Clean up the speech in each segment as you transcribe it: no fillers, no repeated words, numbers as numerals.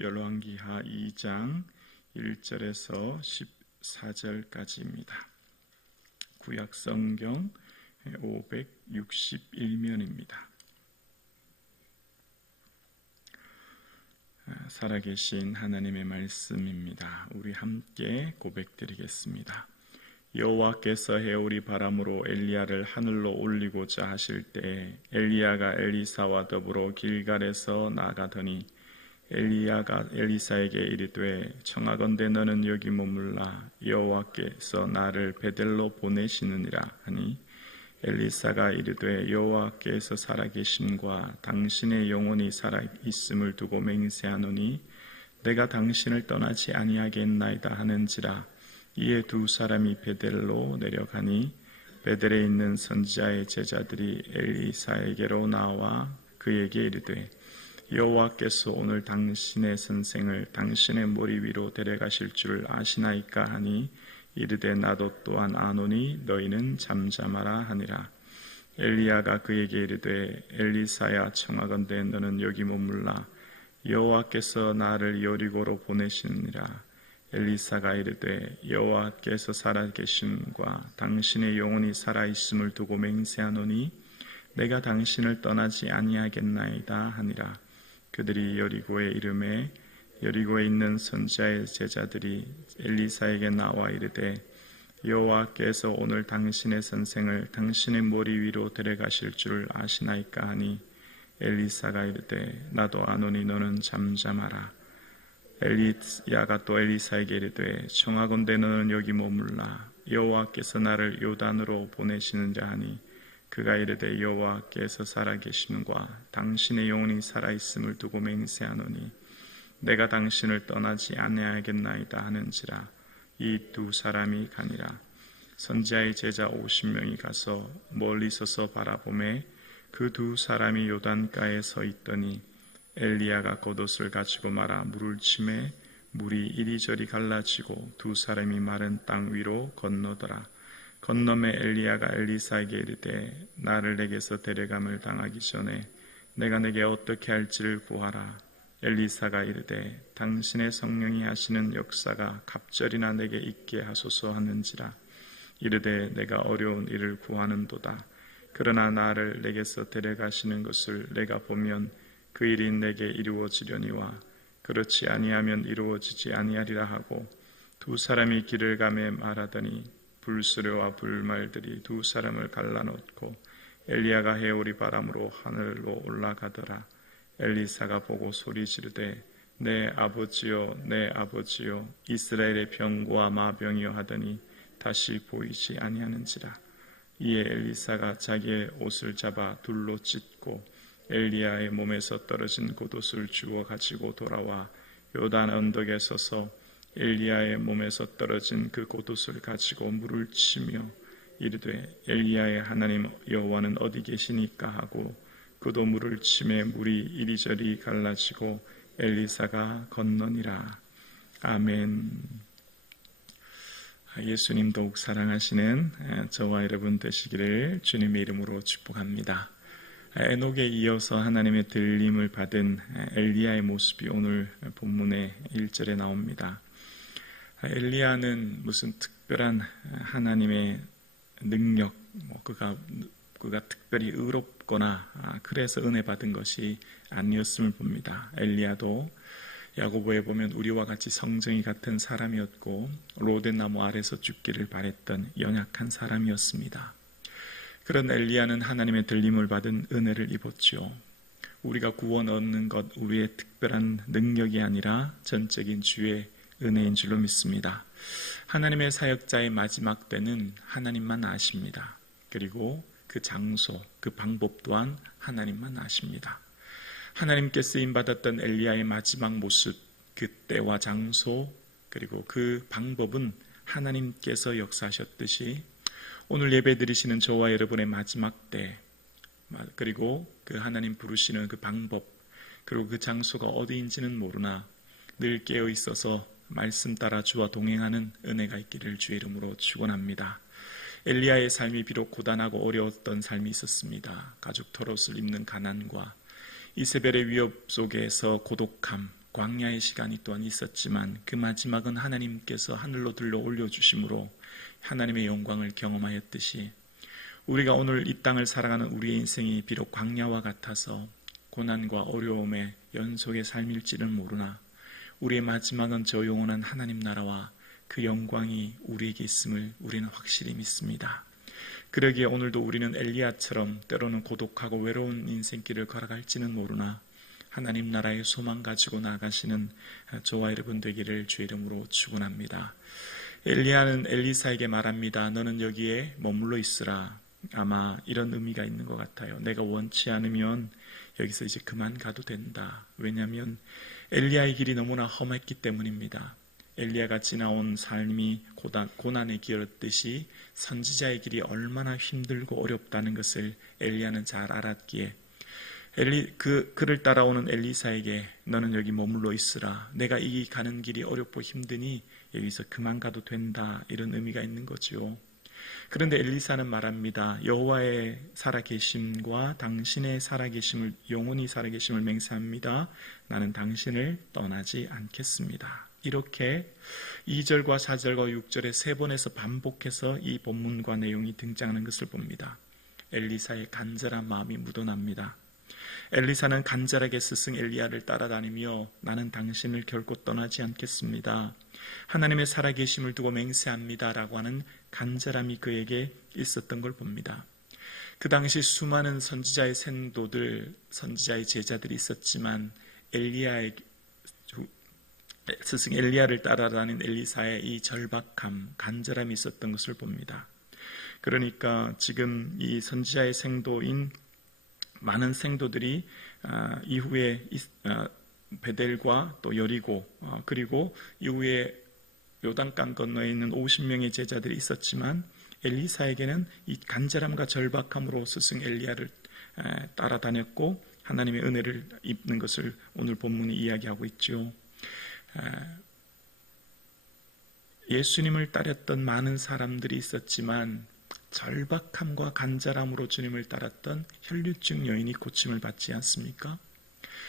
열왕기하 2장 1절에서 14절까지입니다. 구약성경 561면입니다. 살아계신 하나님의 말씀입니다. 우리 함께 고백드리겠습니다. 여호와께서 해오리 바람으로 엘리야를 하늘로 올리고자 하실 때 엘리야가 엘리사와 더불어 길갈에서 나가더니 엘리야가 엘리사에게 이르되 청하건대 너는 여기 머물라 여호와께서 나를 베델로 보내시느니라 하니 엘리사가 이르되 여호와께서 살아계심과 당신의 영혼이 살아있음을 두고 맹세하노니 내가 당신을 떠나지 아니하겠나이다 하는지라. 이에 두 사람이 베델로 내려가니 베델에 있는 선지자의 제자들이 엘리사에게로 나와 그에게 이르되 여호와께서 오늘 당신의 선생을 당신의 머리 위로 데려가실 줄 아시나이까 하니 이르되 나도 또한 아노니 너희는 잠잠하라 하니라. 엘리야가 그에게 이르되 엘리사야 청하건대 너는 여기 머물라 여호와께서 나를 여리고로 보내시느니라. 엘리사가 이르되 여호와께서 살아계심과 당신의 영혼이 살아있음을 두고 맹세하노니 내가 당신을 떠나지 아니하겠나이다 하니라. 그들이 여리고에 이르매 여리고에 있는 선지자의 제자들이 엘리사에게 나와 이르되 여호와께서 오늘 당신의 선생을 당신의 머리 위로 데려가실 줄 아시나이까 하니 엘리사가 이르되 나도 아노니 너는 잠잠하라. 엘리야가 또 엘리사에게 이르되 청하건대 너는 여기 머물라 여호와께서 나를 요단으로 보내시느니라 하니 그가 이르되 여호와께서 살아계심과 당신의 영혼이 살아있음을 두고 맹세하노니 내가 당신을 떠나지 아니하겠나이다 하는지라. 이 두 사람이 가니라. 선지자의 제자 50명이 가서 멀리 서서 바라보매 그 두 사람이 요단가에 서 있더니 엘리야가 겉옷을 가지고 말아 물을 치매 물이 이리저리 갈라지고 두 사람이 마른 땅 위로 건너더라. 건너매 엘리야가 엘리사에게 이르되 나를 내게서 데려감을 당하기 전에 내가 내게 어떻게 할지를 구하라. 엘리사가 이르되 당신의 성령이 하시는 역사가 갑절이나 내게 있게 하소서 하는지라. 이르되 내가 어려운 일을 구하는도다. 그러나 나를 내게서 데려가시는 것을 내가 보면 그 일이 내게 이루어지려니와 그렇지 아니하면 이루어지지 아니하리라 하고 두 사람이 길을 가매 말하더니 불수레와 불말들이 두 사람을 갈라놓고 엘리야가 해오리 바람으로 하늘로 올라가더라. 엘리사가 보고 소리 지르되 내 아버지여 내 아버지여 이스라엘의 병과 마병이여 하더니 다시 보이지 아니하는지라. 이에 엘리사가 자기의 옷을 잡아 둘로 찢고 엘리야의 몸에서 떨어진 겉옷을 주워 가지고 돌아와 요단 언덕에 서서 엘리야의 몸에서 떨어진 그 겉옷을 가지고 물을 치며 이르되 엘리야의 하나님 여호와는 어디 계시니까 하고 그도 물을 치매 물이 이리저리 갈라지고 엘리사가 건너니라. 아멘. 예수님 더욱 사랑하시는 저와 여러분 되시기를 주님의 이름으로 축복합니다. 에녹에 이어서 하나님의 들림을 받은 엘리야의 모습이 오늘 본문의 1절에 나옵니다. 엘리야는 무슨 특별한 하나님의 능력, 그가 특별히 의롭거나 그래서 은혜 받은 것이 아니었음을 봅니다. 엘리야도 야고보에 보면 우리와 같이 성정이 같은 사람이었고 로데나무 아래서 죽기를 바랬던 연약한 사람이었습니다. 그런 엘리야는 하나님의 들림을 받은 은혜를 입었지요. 우리가 구원 얻는 것 우리의 특별한 능력이 아니라 전적인 주의 은혜인 줄로 믿습니다. 하나님의 사역자의 마지막 때는 하나님만 아십니다. 그리고 그 장소, 그 방법 또한 하나님만 아십니다. 하나님께 쓰임받았던 엘리야의 마지막 모습, 그 때와 장소, 그리고 그 방법은 하나님께서 역사하셨듯이 오늘 예배 드리시는 저와 여러분의 마지막 때, 그리고 그 하나님 부르시는 그 방법, 그리고 그 장소가 어디인지는 모르나 늘 깨어 있어서 말씀 따라 주와 동행하는 은혜가 있기를 주의 이름으로 축원합니다. 엘리야의 삶이 비록 고단하고 어려웠던 삶이 있었습니다. 가죽 털옷을 입는 가난과 이세벨의 위협 속에서 고독함, 광야의 시간이 또한 있었지만 그 마지막은 하나님께서 하늘로 들러 올려주심으로 하나님의 영광을 경험하였듯이 우리가 오늘 이 땅을 살아가는 우리의 인생이 비록 광야와 같아서 고난과 어려움의 연속의 삶일지는 모르나 우리의 마지막은 저 영원한 하나님 나라와 그 영광이 우리에게 있음을 우리는 확실히 믿습니다. 그러기에 오늘도 우리는 엘리야처럼 때로는 고독하고 외로운 인생길을 걸어갈지는 모르나 하나님 나라의 소망 가지고 나아가시는 저와 여러분 되기를 주의 이름으로 축원합니다. 엘리야는 엘리사에게 말합니다. 너는 여기에 머물러 있으라. 아마 이런 의미가 있는 것 같아요. 내가 원치 않으면 여기서 이제 그만 가도 된다. 왜냐하면 엘리야의 길이 너무나 험했기 때문입니다. 엘리야가 지나온 삶이 고난의 길이었듯이 선지자의 길이 얼마나 힘들고 어렵다는 것을 엘리야는 잘 알았기에 그를 따라오는 엘리사에게 너는 여기 머물러 있으라. 내가 이 가는 길이 어렵고 힘드니 여기서 그만 가도 된다. 이런 의미가 있는 거죠. 그런데 엘리사는 말합니다. 여호와의 살아계심과 당신의 살아계심을 영원히 살아계심을 맹세합니다. 나는 당신을 떠나지 않겠습니다. 이렇게 2절과 4절과 6절에 세 번에서 반복해서 이 본문과 내용이 등장하는 것을 봅니다. 엘리사의 간절한 마음이 묻어납니다. 엘리사는 간절하게 스승 엘리야를 따라다니며 나는 당신을 결코 떠나지 않겠습니다. 하나님의 살아계심을 두고 맹세합니다. 라고 하는 간절함이 그에게 있었던 걸 봅니다. 그 당시 수많은 선지자의 생도들, 선지자의 제자들이 있었지만 스승 엘리야를 따라다닌 엘리사의 이 절박함, 간절함이 있었던 것을 봅니다. 그러니까 지금 이 선지자의 생도인 많은 생도들이 이후에 베델과 또 여리고 그리고 이후에 요단강 건너에 있는 50명의 제자들이 있었지만 엘리사에게는 이 간절함과 절박함으로 스승 엘리야를 따라다녔고 하나님의 은혜를 입는 것을 오늘 본문이 이야기하고 있죠. 예수님을 따랐던 많은 사람들이 있었지만 절박함과 간절함으로 주님을 따랐던 혈류증 여인이 고침을 받지 않습니까?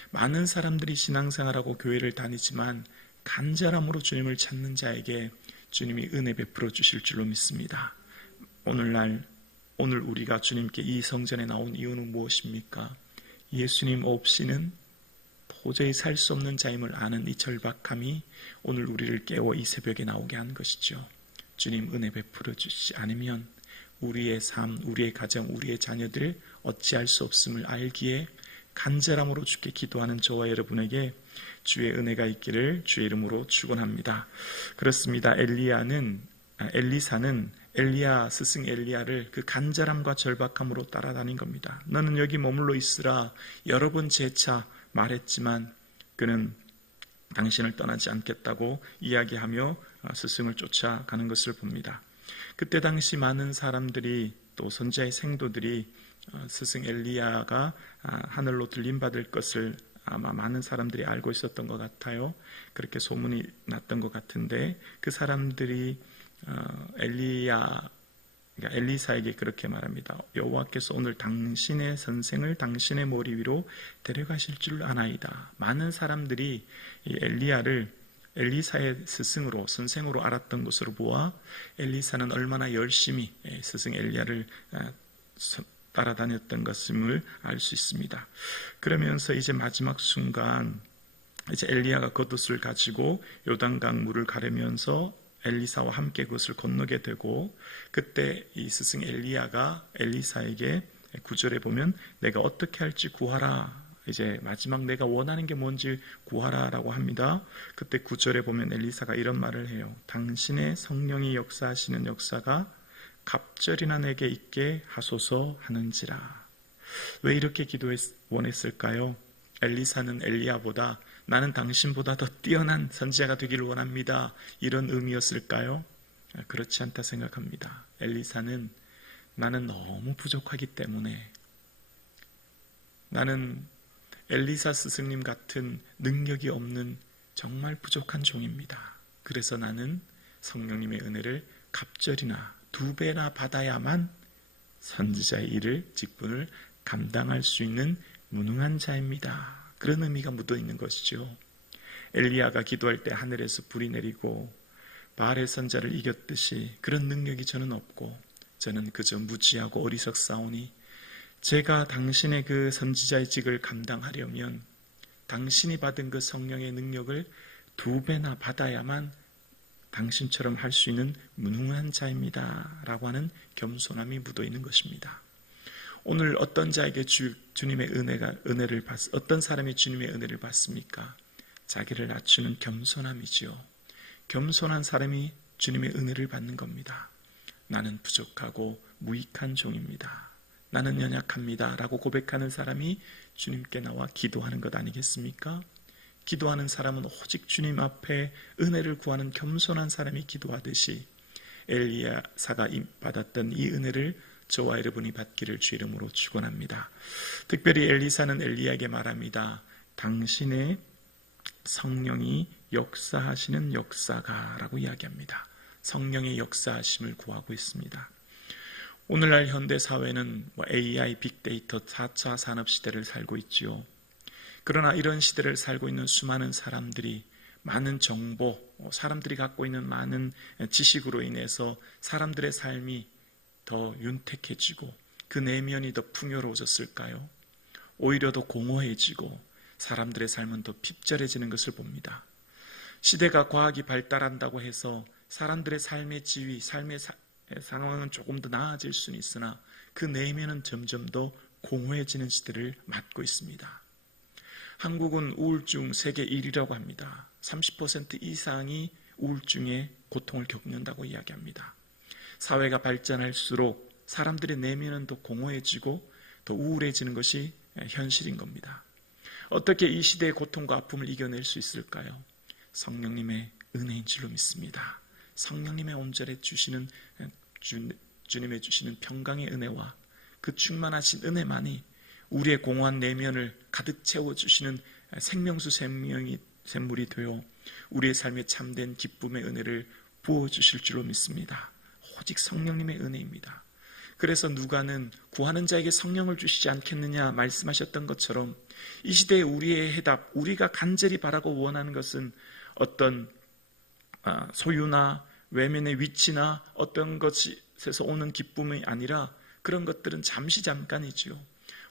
많은 사람들이 신앙생활하고 교회를 다니지만 간절함으로 주님을 찾는 자에게 주님이 은혜 베풀어 주실 줄로 믿습니다. 오늘 우리가 주님께 이 성전에 나온 이유는 무엇입니까? 예수님 없이는 도저히 살 수 없는 자임을 아는 이 절박함이 오늘 우리를 깨워 이 새벽에 나오게 한 것이죠. 주님 은혜 베풀어 주시지 않으면 우리의 삶, 우리의 가정, 우리의 자녀들 어찌할 수 없음을 알기에 간절함으로 주께 기도하는 저와 여러분에게 주의 은혜가 있기를 주의 이름으로 축원합니다. 그렇습니다. 엘리사는 엘리야 스승 엘리야를 그 간절함과 절박함으로 따라다닌 겁니다. 너는 여기 머물러 있으라 여러 번 재차 말했지만 그는 당신을 떠나지 않겠다고 이야기하며 스승을 쫓아가는 것을 봅니다. 그때 당시 많은 사람들이 또 선지자의 생도들이 스승 엘리야가 하늘로 들림받을 것을 아마 많은 사람들이 알고 있었던 것 같아요. 그렇게 소문이 났던 것 같은데 그 사람들이 엘리사에게 그렇게 말합니다. 여호와께서 오늘 당신의 선생을 당신의 머리 위로 데려가실 줄 아나이다. 많은 사람들이 이 엘리야를 엘리사의 스승으로 선생으로 알았던 것으로 보아 엘리사는 얼마나 열심히 스승 엘리야를 따라다녔던 것임을 알 수 있습니다. 그러면서 이제 마지막 순간 이제 엘리야가 겉옷을 가지고 요단강 물을 가르면서 엘리사와 함께 그것을 건너게 되고 그때 이 스승 엘리야가 엘리사에게 9절에 보면 내가 어떻게 할지 구하라. 이제 마지막 내가 원하는 게 뭔지 구하라라고 합니다. 그때 9절에 보면 엘리사가 이런 말을 해요. 당신의 성령이 역사하시는 역사가 갑절이나 내게 있게 하소서 하는지라. 왜 이렇게 원했을까요? 엘리사는 엘리야보다 나는 당신보다 더 뛰어난 선지자가 되기를 원합니다. 이런 의미였을까요? 그렇지 않다 생각합니다. 엘리사는 나는 너무 부족하기 때문에 나는 엘리사 스승님 같은 능력이 없는 정말 부족한 종입니다. 그래서 나는 성령님의 은혜를 갑절이나 2배나 받아야만 선지자의 일을 직분을 감당할 수 있는 무능한 자입니다. 그런 의미가 묻어 있는 것이죠. 엘리야가 기도할 때 하늘에서 불이 내리고 바알의 선자를 이겼듯이 그런 능력이 저는 없고 저는 그저 무지하고 어리석사오니 제가 당신의 그 선지자의 직을 감당하려면 당신이 받은 그 성령의 능력을 2배나 받아야만 당신처럼 할 수 있는 무능한 자입니다 라고 하는 겸손함이 묻어있는 것입니다. 오늘 어떤 자에게 주님의 은혜를 어떤 사람이 주님의 은혜를 받습니까? 자기를 낮추는 겸손함이지요. 겸손한 사람이 주님의 은혜를 받는 겁니다. 나는 부족하고 무익한 종입니다. 나는 연약합니다 라고 고백하는 사람이 주님께 나와 기도하는 것 아니겠습니까? 기도하는 사람은 오직 주님 앞에 은혜를 구하는 겸손한 사람이 기도하듯이 엘리야사가 받았던 이 은혜를 저와 여러분이 받기를 주 이름으로 축원합니다. 특별히 엘리사는 엘리야에게 말합니다. 당신의 성령이 역사하시는 역사가 라고 이야기합니다. 성령의 역사하심을 구하고 있습니다. 오늘날 현대사회는 AI, 빅데이터, 4차 산업시대를 살고 있지요. 그러나 이런 시대를 살고 있는 수많은 사람들이 많은 정보, 사람들이 갖고 있는 많은 지식으로 인해서 사람들의 삶이 더 윤택해지고 그 내면이 더 풍요로워졌을까요? 오히려 더 공허해지고 사람들의 삶은 더 핍절해지는 것을 봅니다. 시대가 과학이 발달한다고 해서 사람들의 삶의 지위, 삶의 상황은 조금 더 나아질 수는 있으나 그 내면은 점점 더 공허해지는 시대를 맞고 있습니다. 한국은 우울증 세계 1위라고 합니다. 30% 이상이 우울증의 고통을 겪는다고 이야기합니다. 사회가 발전할수록 사람들의 내면은 더 공허해지고 더 우울해지는 것이 현실인 겁니다. 어떻게 이 시대의 고통과 아픔을 이겨낼 수 있을까요? 성령님의 은혜인 줄로 믿습니다. 성령님의 온전히 주시는 주님의 주시는 평강의 은혜와 그 충만하신 은혜만이 우리의 공허한 내면을 가득 채워주시는 생명수 샘물이 되어 우리의 삶에 참된 기쁨의 은혜를 부어주실 줄로 믿습니다. 오직 성령님의 은혜입니다. 그래서 누가는 구하는 자에게 성령을 주시지 않겠느냐 말씀하셨던 것처럼 이 시대에 우리의 해답, 우리가 간절히 바라고 원하는 것은 어떤 소유나 외면의 위치나 어떤 것에서 오는 기쁨이 아니라 그런 것들은 잠깐이지요.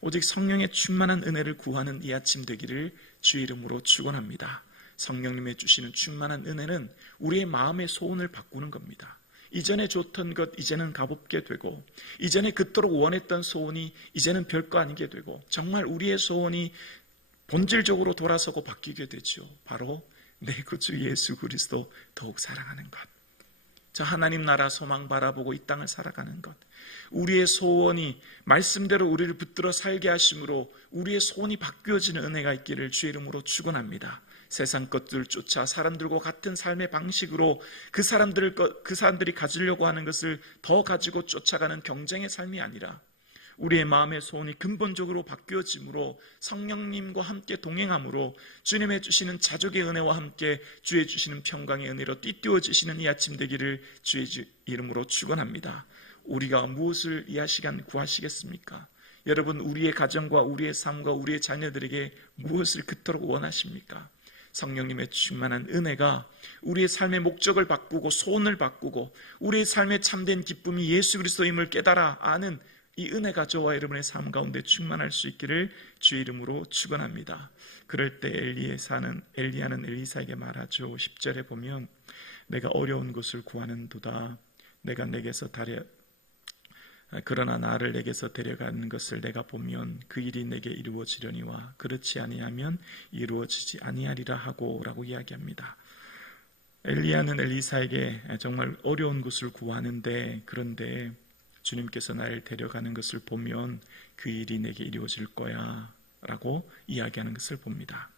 오직 성령의 충만한 은혜를 구하는 이 아침 되기를 주의 이름으로 축원합니다. 성령님의 주시는 충만한 은혜는 우리의 마음의 소원을 바꾸는 겁니다. 이전에 좋던 것 이제는 가볍게 되고 이전에 그토록 원했던 소원이 이제는 별거 아니게 되고 정말 우리의 소원이 본질적으로 돌아서고 바뀌게 되죠. 바로 내 구주 예수 그리스도 더욱 사랑하는 것, 저 하나님 나라 소망 바라보고 이 땅을 살아가는 것, 우리의 소원이 말씀대로 우리를 붙들어 살게 하심으로 우리의 소원이 바뀌어지는 은혜가 있기를 주의 이름으로 축원합니다. 세상 것들 쫓아 사람들과 같은 삶의 방식으로 그 사람들이 가지려고 하는 것을 더 가지고 쫓아가는 경쟁의 삶이 아니라 우리의 마음의 소원이 근본적으로 바뀌어짐으로 성령님과 함께 동행함으로 주님의 주시는 자족의 은혜와 함께 주의 주시는 평강의 은혜로 띠띠워지시는 이 아침 되기를 주의 이름으로 축원합니다. 우리가 무엇을 이 시간 구하시겠습니까? 여러분, 우리의 가정과 우리의 삶과 우리의 자녀들에게 무엇을 그토록 원하십니까? 성령님의 충만한 은혜가 우리의 삶의 목적을 바꾸고 소원을 바꾸고 우리의 삶의 참된 기쁨이 예수 그리스도임을 깨달아 아는 이 은혜가 저와 여러분의 삶 가운데 충만할 수 있기를 주의 이름으로 축원합니다. 그럴 때 엘리야는 엘리사에게 말하죠. 10절에 보면 내가 어려운 것을 구하는도다. 내가 내게서 그러나 나를 내게서 데려가는 것을 내가 보면 그 일이 내게 이루어지려니와 그렇지 아니하면 이루어지지 아니하리라 하고 라고 이야기합니다. 엘리야는 엘리사에게 정말 어려운 것을 구하는데 그런데 주님께서 나를 데려가는 것을 보면 그 일이 내게 이루어질 거야 라고 이야기하는 것을 봅니다.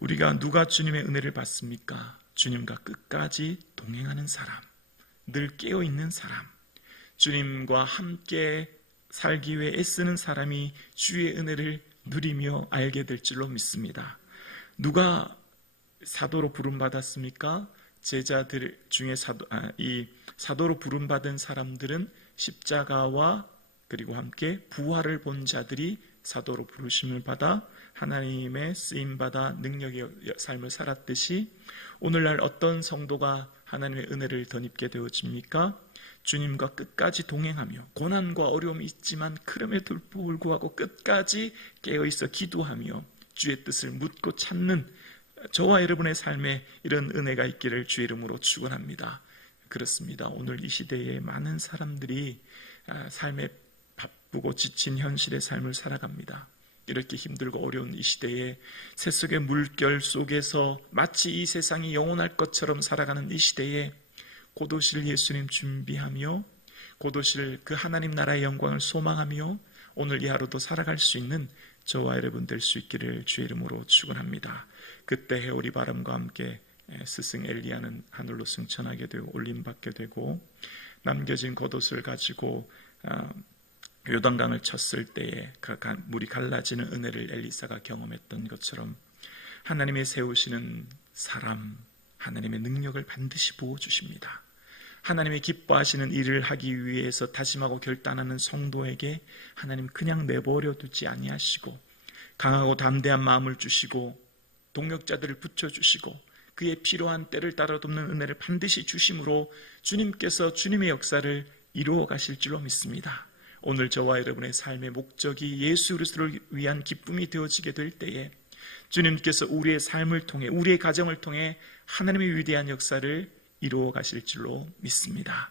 우리가 누가 주님의 은혜를 받습니까? 주님과 끝까지 동행하는 사람, 늘 깨어있는 사람, 주님과 함께 살기 위해 애쓰는 사람이 주의 은혜를 누리며 알게 될 줄로 믿습니다. 누가 사도로 부름받았습니까? 제자들 중에 사도로 부름받은 사람들은 십자가와 그리고 함께 부활을 본 자들이 사도로 부르심을 받아 하나님의 쓰임받아 능력의 삶을 살았듯이 오늘날 어떤 성도가 하나님의 은혜를 덧입게 되어집니까? 주님과 끝까지 동행하며 고난과 어려움이 있지만 그럼에도 불구하고 끝까지 깨어있어 기도하며 주의 뜻을 묻고 찾는 저와 여러분의 삶에 이런 은혜가 있기를 주의 이름으로 축원합니다. 그렇습니다. 오늘 이 시대에 많은 사람들이 삶에 바쁘고 지친 현실의 삶을 살아갑니다. 이렇게 힘들고 어려운 이 시대에 새 속의 물결 속에서 마치 이 세상이 영원할 것처럼 살아가는 이 시대에 곧 오실 예수님 준비하며 곧 오실 그 하나님 나라의 영광을 소망하며 오늘 이 하루도 살아갈 수 있는 저와 여러분 될 수 있기를 주의 이름으로 축원합니다. 그때 해오리 바람과 함께 스승 엘리야는 하늘로 승천하게 되고 올림받게 되고 남겨진 겉옷을 가지고 요단강을 쳤을 때에 물이 갈라지는 은혜를 엘리사가 경험했던 것처럼 하나님의 세우시는 사람, 하나님의 능력을 반드시 부어주십니다. 하나님의 기뻐하시는 일을 하기 위해서 다짐하고 결단하는 성도에게 하나님 그냥 내버려 두지 아니하시고 강하고 담대한 마음을 주시고 동력자들을 붙여주시고 그의 필요한 때를 따라 돕는 은혜를 반드시 주심으로 주님께서 주님의 역사를 이루어 가실 줄로 믿습니다. 오늘 저와 여러분의 삶의 목적이 예수 그리스도를 위한 기쁨이 되어지게 될 때에 주님께서 우리의 삶을 통해 우리의 가정을 통해 하나님의 위대한 역사를 이루어 가실 줄로 믿습니다.